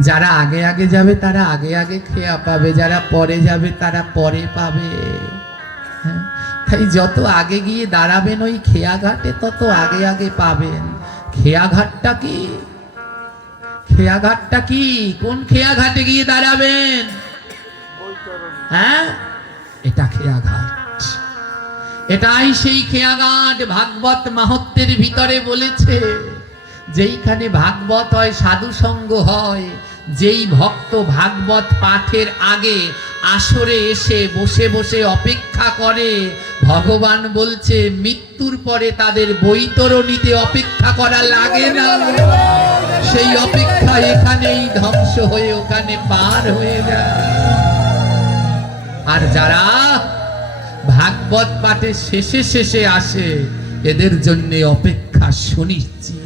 যারা আগে আগে যাবে, তারা আগে আগে খেয়া পাবে। যারা পরে যাবে, তারা পরে পাবে। হ্যাঁ? তাই যত আগে গিয়ে দাঁড়াবেন ওই খেয়া ঘাটে, তত আগে আগে পাবেন। খেয়া ঘাটটা কি? খেয়া ঘাটটা কি? কোন খেয়া ঘাটে গিয়ে দাঁড়াবেন? হ্যাঁ? এটা খেয়া ঘাট। এটাই সেই খেয়াঘাট ভাগবত মাহাত্মের ভিতরে বলেছে। যেইখানে ভাগবত হয়, সাধু সঙ্গ হয়, যেই ভক্ত ভাগবত পাঠের আগে আসরে এসে বসে বসে অপেক্ষা করে, ভগবান বলছে, মৃত্যুর পরে তাদের বৈতরণীতে অপেক্ষা করা লাগে না। সেই অপেক্ষা এখানেই ধ্বংস হয়ে ওখানে পার হয়ে যায়। আর যারা ভাগবত পাঠের শেষে শেষে আসে, এদের জন্য অপেক্ষা সুনিশ্চিত।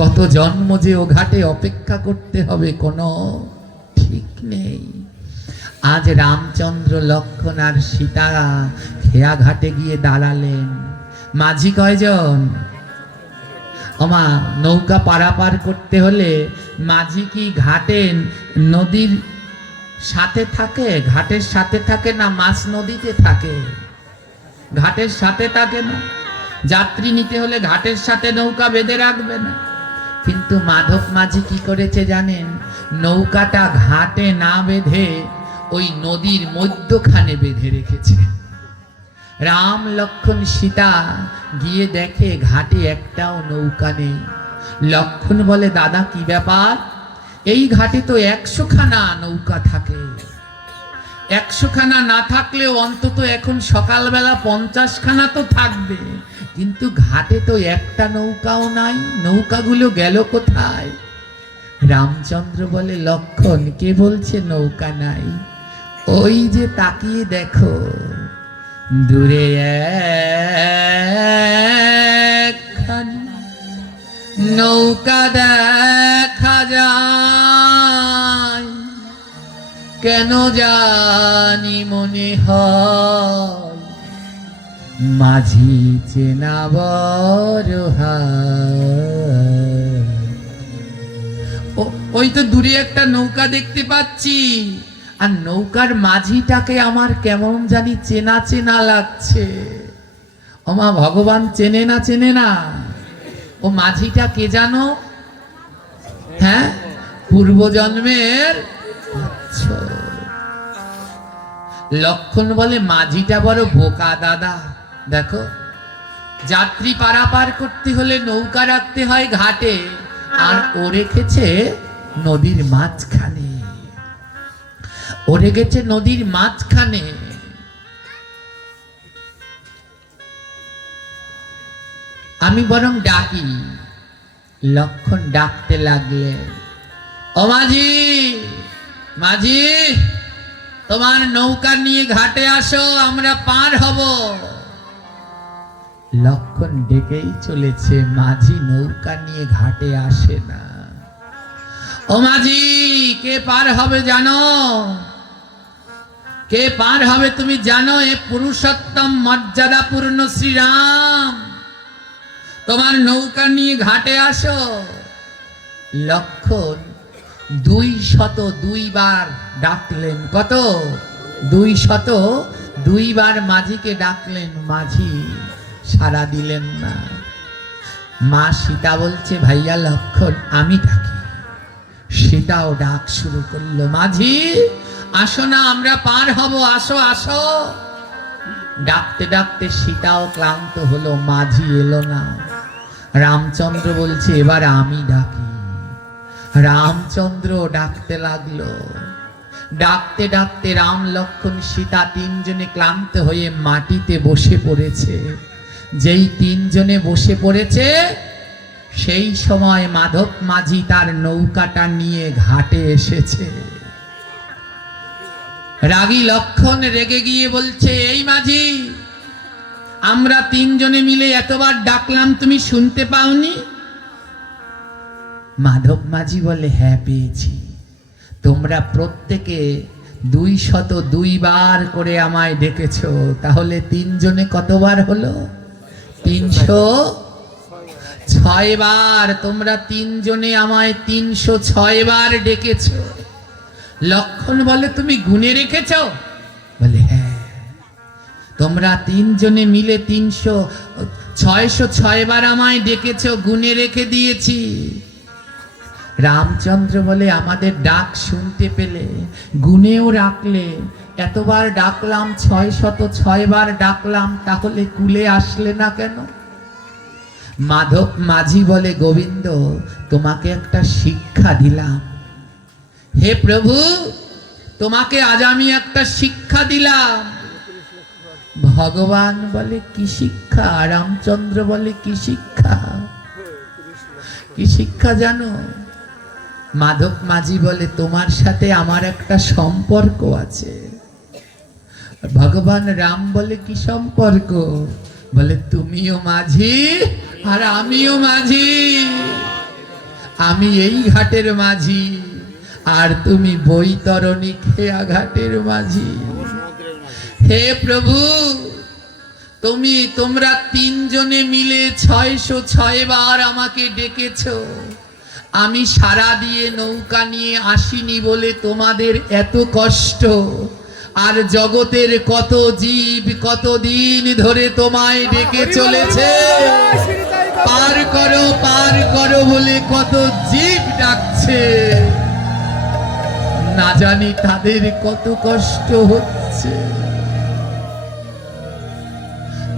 কত জন্ম যে ও ঘাটে অপেক্ষা করতে হবে কোনো ঠিক নেই। আজ রামচন্দ্র লক্ষণ আর সীতা খেয়া ঘাটে গিয়ে দাঁড়ালেন। মাঝি কয়জন? ওমা, নৌকা পারাপার করতে হলে মাঝি কি ঘাটে নদীর সাথে থাকে? ঘাটের সাথে থাকে না মাছ নদীতে থাকে? ঘাটের সাথে থাকে না। যাত্রী নিতে হলে ঘাটের সাথে নৌকা বেঁধে রাখবে না। কিন্তু মাধব মাঝি কি করেছে জানেন? নৌকাটা ঘাটে না বেঁধে ওই নদীর মধ্যখানে বেঁধে রেখেছে। রাম লক্ষণ সীতা গিয়ে দেখে ঘাটে একটাও নৌকা নেই। লক্ষণ বলে, দাদা, কি ব্যাপার? এই ঘাটে তো একশো খানা নৌকা থাকে। একশো খানা না থাকলেও অন্তত এখন সকালবেলা পঞ্চাশ খানা তো থাকবে। কিন্তু ঘাটে তো একটা নৌকাও নাই। নৌকাগুলো গেল কোথায়? রামচন্দ্র বলে, লক্ষণ, কে বলছে নৌকা নাই? ওই যে তাকিয়ে দেখো, দূরে নৌকা দেখা যায়। কেন জানি মনে হয় মাঝি চেনা। ও- ওই তো দূরে একটা নৌকা দেখতে পাচ্ছি। আর নৌকার মাঝিটাকে আমার কেমন জানি চেনা চেনা লাগছে। ওমা ভগবান চেনে না চেনে না? ও মাঝিটা কে জানো? হ্যাঁ? পূর্বজন্মের। লক্ষণ বলে মাঝিটা বড় বোকা দাদা। দেখো, যাত্রী পারাপার করতে হলে নৌকা রাখতে হয় ঘাটে, আর ও রেখেছে নদীর মাঝখানে। ও রেখেছে নদীর মাঝখানে। আমি বরং ডাকি, লক্ষণ ডাকতে লাগলে, ও মাঝি মাঝি, তোমার নৌকা নিয়ে ঘাটে আসো, আমরা পার হব। লক্ষণ ডেকেই চলেছে, মাঝি নৌকা নিয়ে ঘাটে আসে না। ও মাঝি, কে পার হবে জানো? কে পার হবে তুমি জানো? এ পুরুষোত্তম মর্যাদাপূর্ণ শ্রীরাম। তোমার নৌকা নিয়ে ঘাটে আসো। লক্ষণ দুই শত দুইবার ডাকলেন। কত? দুই শত দুইবার মাঝিকে ডাকলেন মাঝি। সারা দিলেন না। মা সীতা বলছে, ভাইয়া লক্ষণ, আমি ডাকি সীতাও ডাক শুরু করল, মাঝি, আসো না, আমরা পার হব, আসো আসো। ডাকতে ডাকতে সীতাও ক্লান্ত হলো, মাঝি এলো না। রামচন্দ্র বলছে, এবার আমি ডাকি। রামচন্দ্র ডাকতে লাগল। ডাকতে ডাকতে রাম লক্ষণ সীতা তিনজনে ক্লান্ত হয়ে মাটিতে বসে পড়েছে। যেই তিনজনে বসে পড়েছে, সেই সময় মাধব মাঝি তার নৌকাটা নিয়ে ঘাটে এসেছে। রাগী লক্ষণ রেগে গিয়ে বলছে, এই মাঝি, আমরা তিনজনে মিলে এতবার ডাকলাম, তুমি শুনতে পাওনি? মাধব মাঝি বলে হ্যাঁ পেয়েছি। তোমরা প্রত্যেকে দুই শত দুইবার করে আমায় ডেকেছ, তাহলে তিনজনে কতবার হলো? তিনশো ছয় বার, তোমরা তিনজনে আমায় তিনশো ছয় বার ডেকেছ। লক্ষণ বলে, তুমি গুনে রেখেছ? বলে হ্যাঁ। তোমরা তিনজনে মিলে তিনশো, ছয়শো ছয় বার আমায় ডেকেছ গুনে রেখে দিয়েছি। রামচন্দ্র বলে আমাদের ডাক শুনতে পেলে গুনেও রাখলে, এতবার ডাকলাম ছয় শত ছয় বার ডাকলাম, তাহলে কুলে আসলে না কেন? মাধব মাঝি বলে, গোবিন্দ, তোমাকে একটা শিক্ষা দিলাম। হে প্রভু, তোমাকে আজ আমি একটা শিক্ষা দিলাম। ভগবান বলে, কি শিক্ষা? রামচন্দ্র বলে, কি শিক্ষা? কি শিক্ষা জানো? মাধব মাঝি বলে, তোমার সাথে আমার একটা সম্পর্ক আছে। ভগবান রাম বলে, কি সম্পর্ক? বলে, তুমিও মাঝি আর আমিও মাঝি। আমি এই ঘাটের মাঝি আর তুমি বৈতরণী খেয়া ঘাটের মাঝি। হে প্রভু, তুমি, তোমরা তিনজনে মিলে ছয়শো ছয় বার আমাকে ডেকেছো। আমি সারা দিয়ে নৌকা নিয়ে আসিনি বলে তোমাদের এত কষ্ট। আর জগতের কত জীব কত দিন ধরে তোমায় ডেকে চলেছে। পার করো পার করো বলে কত জীব ডাকছে। না জানি তাদের কত কষ্ট হচ্ছে।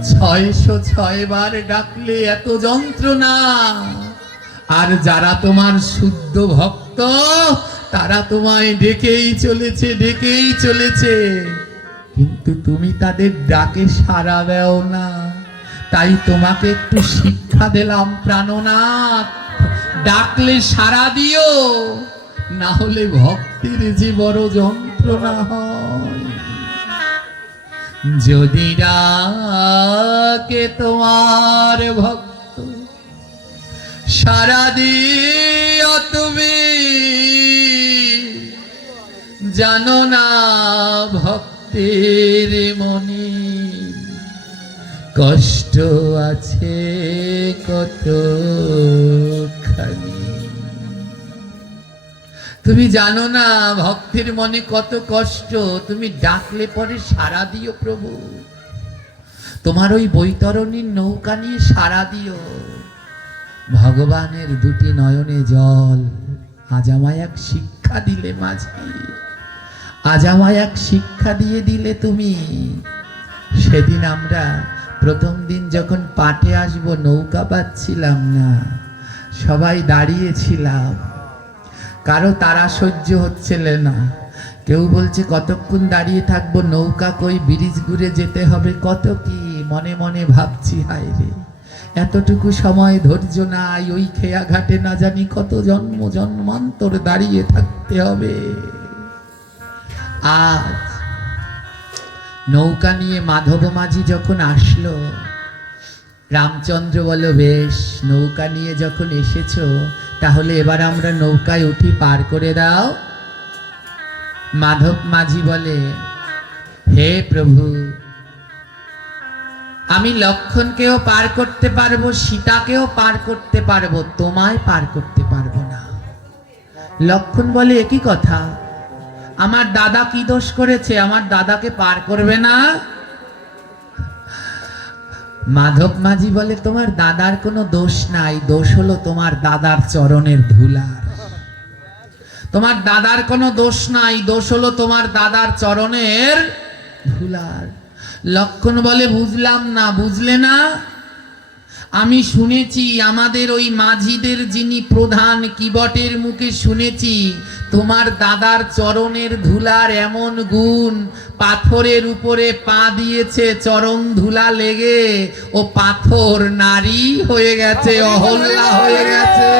ছয়শো ছয় বার ডাকলে এত যন্ত্রণা। আর যারা তোমার শুদ্ধ ভক্ত, তারা তোমায় ডেকেই চলেছে ডেকেই চলেছে। কিন্তু তুমি তাদের ডাকে সাড়া দেও না। তাই তোমাকে একটু শিক্ষা দিলাম, প্রাণনাথ। ডাকলে সাড়া দিও, না হলে ভক্তির যে বড় যন্ত্রণা হয়। যদি ডাকে তোমার ভক্ত সারা দিও তুমি। জানো না ভক্তের মনে। কষ্ট আছে কত খানি তুমি জানো না ভক্তের মনে কত কষ্ট। তুমি ডাকলে পরে সারা দিও প্রভু। তোমার ওই বৈতরণীর নৌকা নিয়ে সারা দিও। ভগবানের দুটি নয়নে জল। আজ এক শিক্ষা দিলে মাঝি। আজ এক শিক্ষা দিয়ে দিলে তুমি। সেদিন আমরা প্রথম দিন যখন পাটে আসব, নৌকা পাচ্ছিলাম না। সবাই দাঁড়িয়েছিলাম। কারও তারা সহ্য হচ্ছিল না। কেউ বলছে, কতক্ষণ দাঁড়িয়ে থাকব? নৌকা কই? ব্রিজ ঘুরে যেতে হবে? কত কি? মনে মনে ভাবছি হায় রে এতটুকু সময় ধৈর্য নাই, ওই খেয়া ঘাটে না জানি কত জন্ম জন্মান্তর দাঁড়িয়ে থাকতে হবে। আজ নৌকা নিয়ে মাধব মাঝি যখন আসলো, রামচন্দ্র বলো বেশ, নৌকা নিয়ে যখন এসেছ, তাহলে এবার আমরা নৌকায় উঠি, পার করে দাও। মাধব মাঝি বলে, হে প্রভু আমি লক্ষণকেও পার করতে পারব, সীতাকেও পার করতে পারব, তোমায় পার করতে পারব না। লক্ষণ বলে একই কথা? আমার দাদা কি দোষ করেছে? আমার দাদাকে পার করবে না? মাধব মাঝি বলে, তোমার দাদার কোনো দোষ নাই, দোষ হলো তোমার দাদার চরণের ধুলার তোমার দাদার কোনো দোষ নাই, দোষ হলো তোমার দাদার চরণের ধুলার লক্ষণ বলে বুঝলাম না বুঝলে না? আমি শুনেছি আমাদের ওই মাঝিদের যিনি প্রধান কিবটের মুখে শুনেছি তোমার দাদার চরণের ধুলার এমন গুণ পাথরের উপরে পা দিয়েছে চরণ ধুলা লেগে ও পাথর নারী হয়ে গেছে অহল্লা হয়ে গেছে।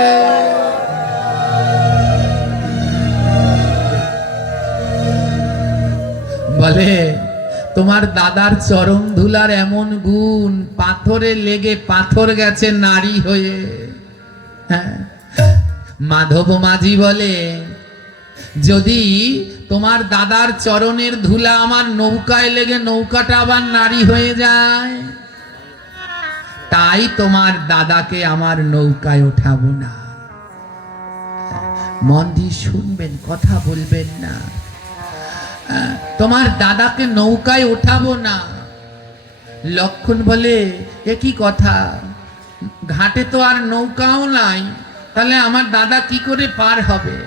বলে তোমার দাদার চরণ ধুলার এমন গুণ, পাথরে লেগে পাথর গেছে নারী হয়ে। হ্যাঁ? মাধব মাঝি বলে, যদি তোমার দাদার চরণের ধুলা আমার নৌকায় লেগে নৌকাটা আবার নারী হয়ে যায়, তাই তোমার দাদাকে আমার নৌকায় ওঠাবো না। মন দিয়ে শুনবেন, কথা বলবেন না। তোমার দাদাকে নৌকায় ওঠাবো না। লক্ষণ বলে, এ কি কথা? ঘাটে তো আর নৌকাও নাই, তাহলে আমার দাদা কি করে পার হবে?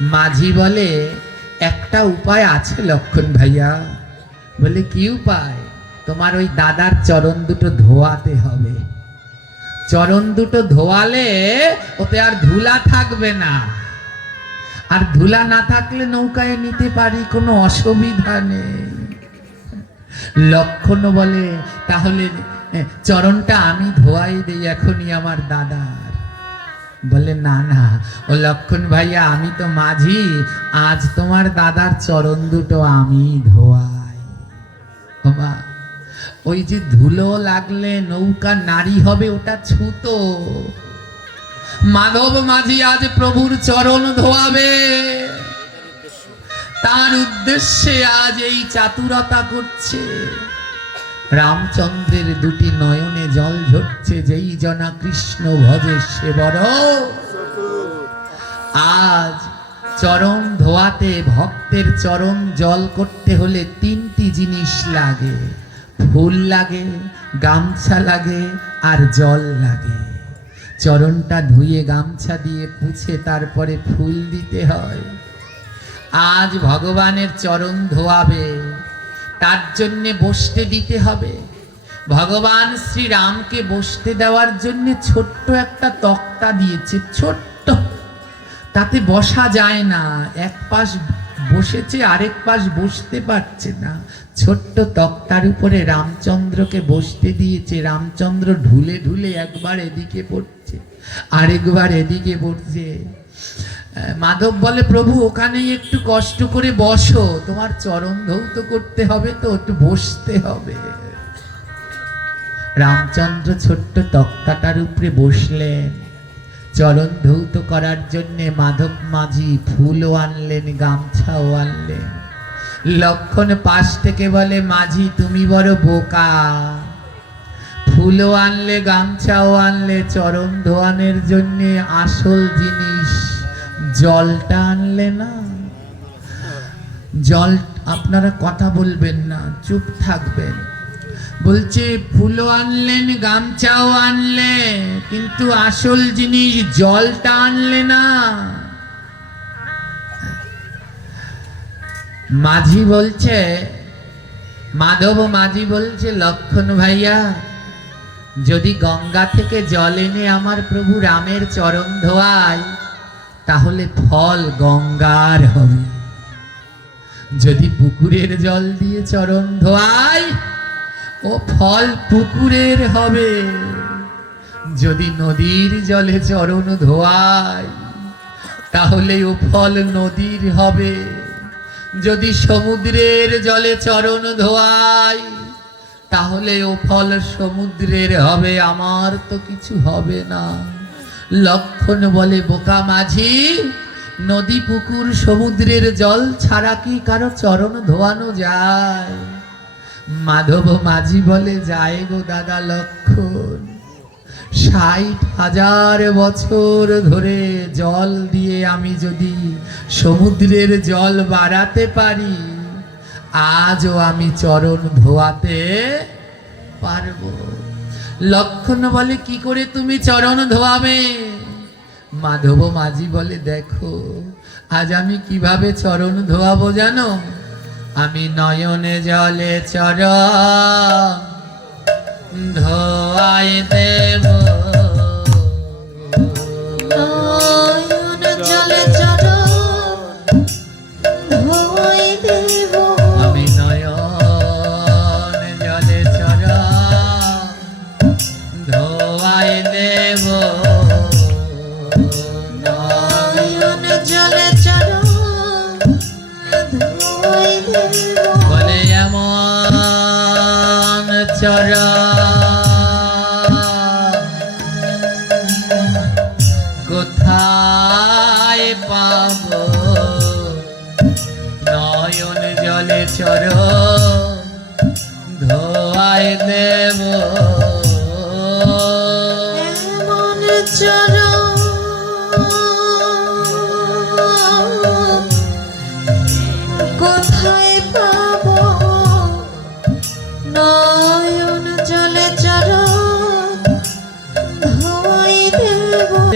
মাঝি বলে, একটা উপায় আছে লক্ষণ ভাইয়া। বলে, কি উপায়? তোমার ওই দাদার চরণ দুটো ধোয়াতে হবে। চরণ দুটো ধোয়ালে ওতে আর ধুলা থাকবে না। আর ধুলা না থাকলে নৌকায় নিতে পারি কোনো অসুবিধা নেই। লক্ষণ বলে, তাহলে চরণটা আমি ধোয়াই দিই এখনই আমার দাদার। বলে, না না, ও লক্ষণ ভাইয়া, আমি তো মাঝি, আজ তোমার দাদার চরণ দুটো আমি ধোয়াই। বাবা ওই যে ধুলো লাগলে নৌকা নারী হবে, ওটা ছুতো। মাধব মাঝি আজ প্রভুর চরণ ধোয়াবে। তার উদ্দেশ্যে আজ এই চাতুরতা করছে রামচন্দ্রের দুটি নয়নে জল ঝরছে, যেই জনা কৃষ্ণ ভজে সে আজ চরণ ধোয়াতে ভক্তের চরণ জল করতে হলে তিনটি জিনিস লাগে। ফুল লাগে, গামছা লাগে আর জল লাগে। চরণটা ধুয়ে গামছা দিয়ে পুছে তারপরে ফুল দিতে হয়। আজ ভগবানের চরণ ধোয়াবে, তার জন্যে বসতে দিতে হবে। ভগবান শ্রীরামকে বসতে দেওয়ার জন্য ছোট্ট একটা তক্তা দিয়েছে, ছোট্ট। তাতে বসা যায় না, এক পাশ বসেছে, আরেক পাশ বসতে পারছে না। ছোট্ট তক্তার উপরে রামচন্দ্রকে বসতে দিয়েছে, রামচন্দ্র ঢুলে ঢুলে একবার এদিকে পড়ছে। আরেকবার এদিকে পড়ছে মাধব বলে, প্রভু ওখানেই একটু কষ্ট করে বসো, তোমার চরণ ধৌত করতে হবে তো, একটু বসতে হবে। রামচন্দ্র ছোট্ট তক্তাটার উপরে বসলেন। চরণ ধৌত করার জন্য মাধব মাঝি ফুলও আনলেন, গামছাও আনলেন। লক্ষণ পাশ থেকে বলে, মাঝি, তুমি বড় বোকা। ফুলও আনলে, গামছাও আনলে চরণ ধোয়ানের জন্য আসল জিনিস জলটা আনলে না। জল, আপনারা কথা বলবেন না, চুপ থাকবেন। বলছে, ফুলও আনলেন, গামছাও আনলে, কিন্তু আসল জিনিস জলটা আনলে না। মাঝি বলছে, মাধব মাঝি বলছে, লক্ষণ ভাইয়া যদি গঙ্গা থেকে জল এনে আমার প্রভু রামের চরণ ধোয়ায়, তাহলে ফল গঙ্গার হবে। যদি পুকুরের জল দিয়ে চরণ ধোয়ায়, ও ফল পুকুরের হবে। যদি নদীর জলে চরণ ধোয়ায়, তাহলে ও ফল নদীর হবে। যদি সমুদ্রের জলে চরণ ধোয়াই তাহলে ও ফল সমুদ্রের হবে, আমার তো কিছু হবে না। লক্ষণ বলে বোকা মাঝি, নদী পুকুর সমুদ্রের জল ছাড়া কি কারও চরণ ধোয়ানো যায়? মাধব মাঝি বলে, যায় গো দাদা লক্ষণ, ষাট হাজার বছর ধরে জল দিয়ে আমি যদি সমুদ্রের জল বাড়াতে পারি আজও আমি চরণ ধোয়াতে পারব। লক্ষণ বলে, কি করে তুমি চরণ ধোয়াবে? মাধব মাঝি বলে, দেখো, আজ আমি কীভাবে চরণ ধোয়াবো জানো? আমি নয়নে জলে চরণ ধোয়াই দেব।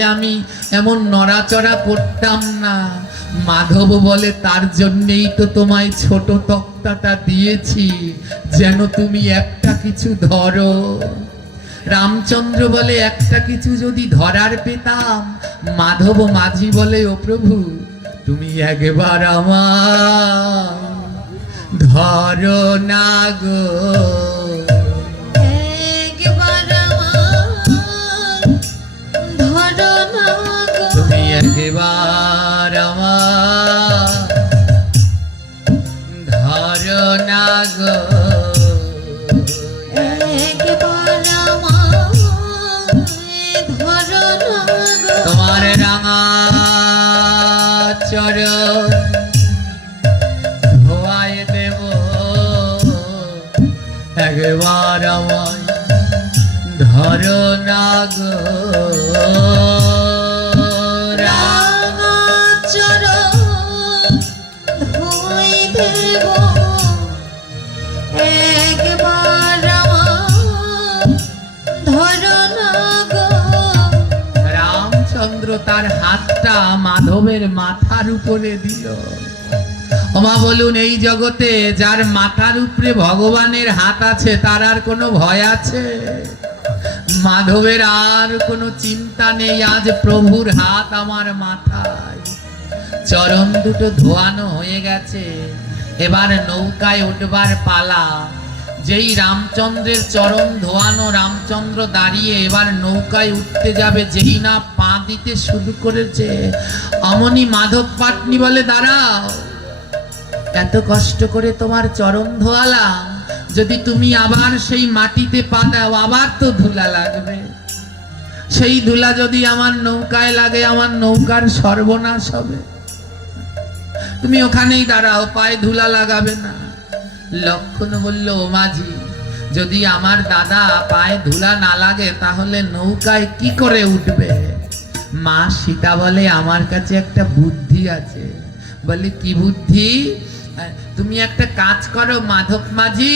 আমি এমন নড়াচড়া করতাম না। মাধব বলে, তার জন্যেই তো তোমায় ছোট তক্তাটা দিয়েছি। যেন তুমি একটা কিছু ধরো। রামচন্দ্র বলে, একটা কিছু যদি ধরার পেতাম। মাধব মাঝি বলে, ও প্রভু, তুমি একবার আমার ধরো না গো। তুমি একবার আমার ধরো না গো। না গো। তার হাতটা মাধবের মাথার উপরে দিল। ওমা বলুন, এই জগতে যার মাথার উপরে ভগবানের হাত আছে, তার আর কোনো ভয় আছে? মাধবের আর কোনো চিন্তা নেই, আজ প্রভুর হাত আমার মাথায়। চরণ দুটো ধোয়ানো হয়ে গেছে, এবার নৌকায় উঠবার পালা। যেই রামচন্দ্রের চরণ ধোয়ানো, রামচন্দ্র দাঁড়িয়ে এবার নৌকায় উঠতে যাবে, যেই না পা দিতে শুরু করেছে। অমনি মাধব পাটনি বলে, দাঁড়াও, এত কষ্ট করে তোমার চরণ ধোয়ালাম। যদি তুমি আবার সেই মাটিতে পা দাও, আবার তো ধুলা লাগবে। সেই ধুলা যদি আমার নৌকায় লাগে, আমার নৌকার সর্বনাশ হবে। তুমি ওখানেই দাঁড়াও, পায়ে ধুলা লাগাবে না। লক্ষণ বলল, ও মাঝি, যদি আমার দাদা পায়ে ধুলা না লাগে, তাহলে নৌকায় কি করে উঠবে? মা সীতা বলে, আমার কাছে একটা বুদ্ধি আছে। বলে, কি বুদ্ধি? তুমি একটা কাজ করো, মাধব মাঝি,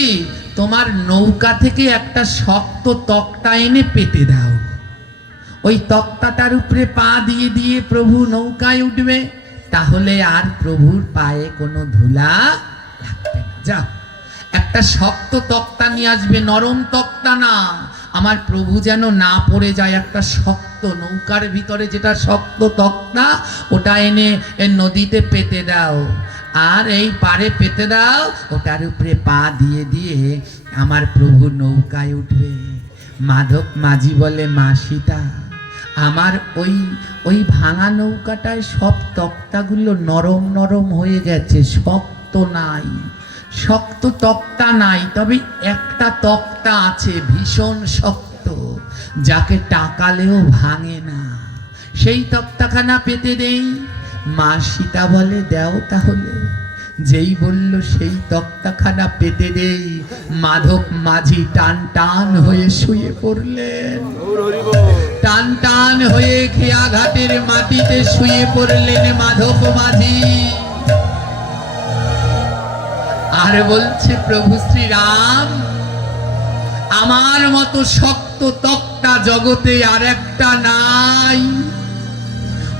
তোমার নৌকা থেকে একটা শক্ত তক্তা এনে পেতে দাও। ওই তক্তাটার উপরে পা দিয়ে দিয়ে প্রভু নৌকায় উঠবে, তাহলে আর প্রভুর পায়ে কোনো ধুলা লাগবে না। একটা শক্ত তক্তা নিয়ে আসবে, নরম তক্তা না। আমার প্রভু যেন না পড়ে যায়, একটা শক্ত নৌকার ভিতরে যেটা শক্ত তক্তা, ওটা এনে নদীতে পেতে দাও। আর এই পারে পেতে দাও। ওটার উপরে পা দিয়ে দিয়ে আমার প্রভু নৌকায় উঠবে। মাধব মাঝি বলে, মা সীতা, আমার ওই ওই ভাঙা নৌকাটায় সব তক্তাগুলো নরম নরম হয়ে গেছে, শক্ত নাই। শক্ত তক্তা নাই, তবে একটা তক্তা আছে ভীষণ শক্ত, যাকে টাকালেও ভাঙে না। সেই তক্তাখানা পেতে দেই। মা সীতা বলে দেও তাহলে। যেই বলল সেই তক্তাখানা পেতে দেই। মাধব মাঝি টান টান হয়ে শুয়ে পড়লেন। টান টান হয়ে খেয়া ঘাটের মাটিতে শুয়ে পড়লেন মাধব মাঝি। আর বলছে প্রভু শ্রীরাম আমার মতো শক্ত তক্তা জগতে আর একটা নাই।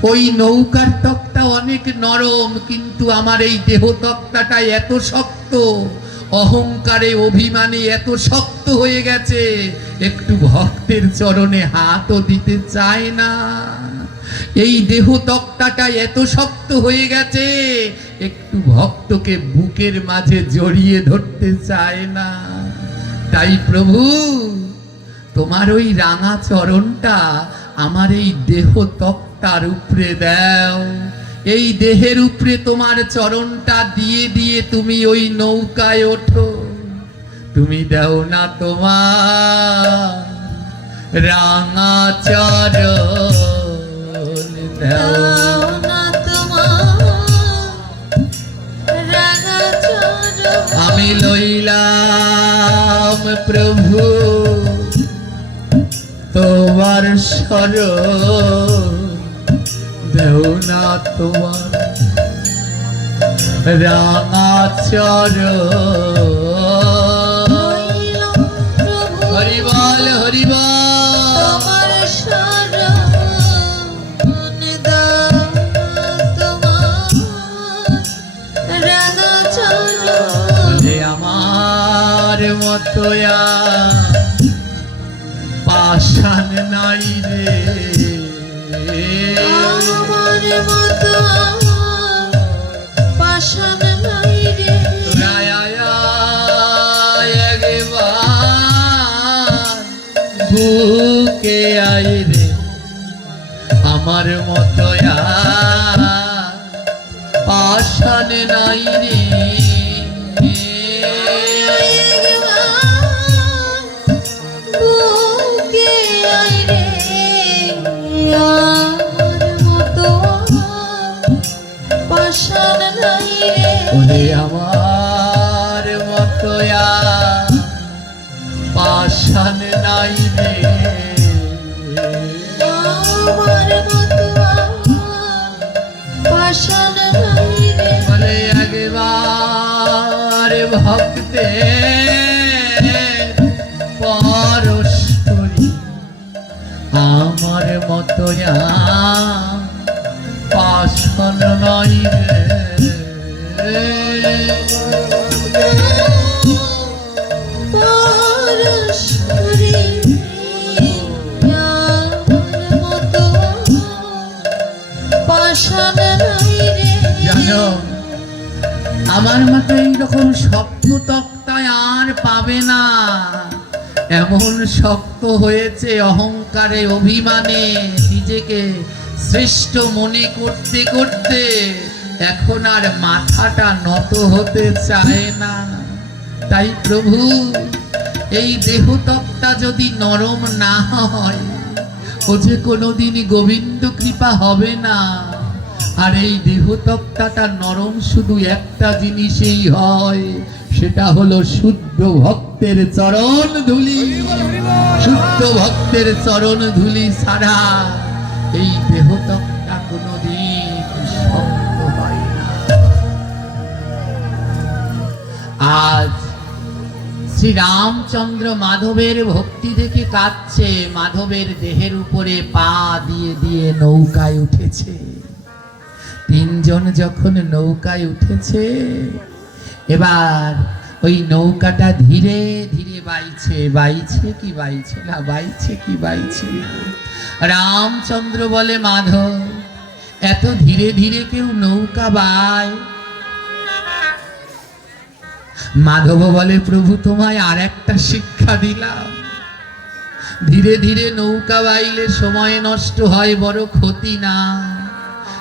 ওই নৌকার তক্তা অনেক নরম, কিন্তু আমার এই দেহ তক্তাটা এত শক্ত, অহংকারে অভিমানে এত শক্ত হয়ে গেছে, একটু ভক্তের চরণে হাতও দিতে চায় না। এই দেহ তক্তাটা এত শক্ত হয়ে গেছে, একটু ভক্তকে বুকের মাঝে জড়িয়ে ধরতে চায় না। তাই প্রভু, তোমার ওই রাঙা চরণটা আমার এই দেহ তক্তার উপরে দাও? এই দেহের উপরে তোমার চরণটা দিয়ে দিয়ে তুমি ওই নৌকায় ওঠো। তুমি দাও না তোমার রাঙা চরণ দাও আমি লইলাম প্রভু তোমার সর দেওনা তোমার। রাচর হরিবাল হরিবল। আমার মতোয়া পাশান নাই রে। বুকে আই রে। আমার মতো পাশান নাই রে। নাই রে আমার পাশান নাই রে। আমার মতো পাষাণ নাই রে। বলে একবার ভক্তে পরশ করি আমার মতো শক্ত তক্তায় আর পাবে না। এমন শক্ত হয়েছে অহংকারে অভিমানে নিজেকে শ্রেষ্ঠ মনে করতে করতে এখন আর মাথাটা নত হতে চায় না। তাই প্রভু, এই দেহতক্তা যদি নরম না হয় ও যে কোনোদিন গোবিন্দ কৃপা হবে না। আর এই দেহতক্তাটা নরম শুধু একটা জিনিসেই হয়, সেটা হলো শুদ্ধ ভক্তের চরণ ধুলি। শুদ্ধ ভক্তের চরণ ধুলি ছাড়া এই দেহতক্তা কোনোদিন শক্ত হয় আজ শ্রী রামচন্দ্র মাধবের ভক্তি দেখে কাঁদছে, মাধবের দেহের উপরে পা দিয়ে দিয়ে নৌকায় উঠেছে। তিনজন যখন নৌকায় উঠেছে, এবার ওই নৌকাটা ধীরে ধীরে বাইছে বাইছে কি বাইছে না, বাইছে কি বাইছে। রামচন্দ্র বলে, মাধব, এত ধীরে ধীরে কেউ নৌকা বায়? মাধব বলে, প্রভু, তোমায় আর একটা শিক্ষা দিলাম। ধীরে ধীরে নৌকা বাইলে সময় নষ্ট হয়, বড় ক্ষতি না।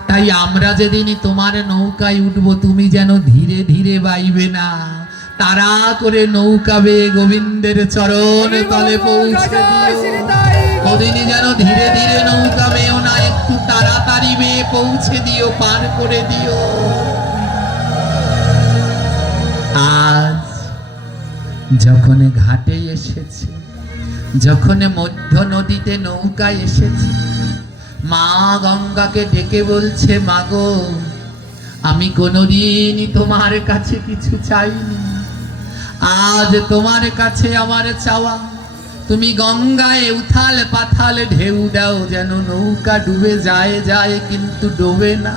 তাই আমরা যেদিন তোমার নৌকায় উঠবো তুমি যেন ধীরে ধীরে বাইবে না। তারা করে নৌকা বেয়ে গোবিন্দের চরণ তলে পৌঁছে দিও। ওদিনই যেন ধীরে ধীরে নৌকা বেয়েও না একটু তাড়াতাড়ি বেয়ে পৌঁছে দিও পার করে দিও। আজ যখন ঘাটে এসেছে যখন মধ্য নদীতে নৌকায় এসেছে মা গঙ্গাকে ডেকে বলছে মাগো আমি কোনোদিনই তোমার কাছে কিছু চাইনি। আজ তোমার কাছে আমার চাওয়া। তুমি গঙ্গায় উথাল পাথাল ঢেউ দাও, যেন নৌকা ডুবে যায় যায়, কিন্তু ডোবে না।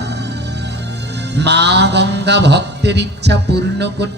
মা গঙ্গা ভক্তের ইচ্ছা পূর্ণ করতে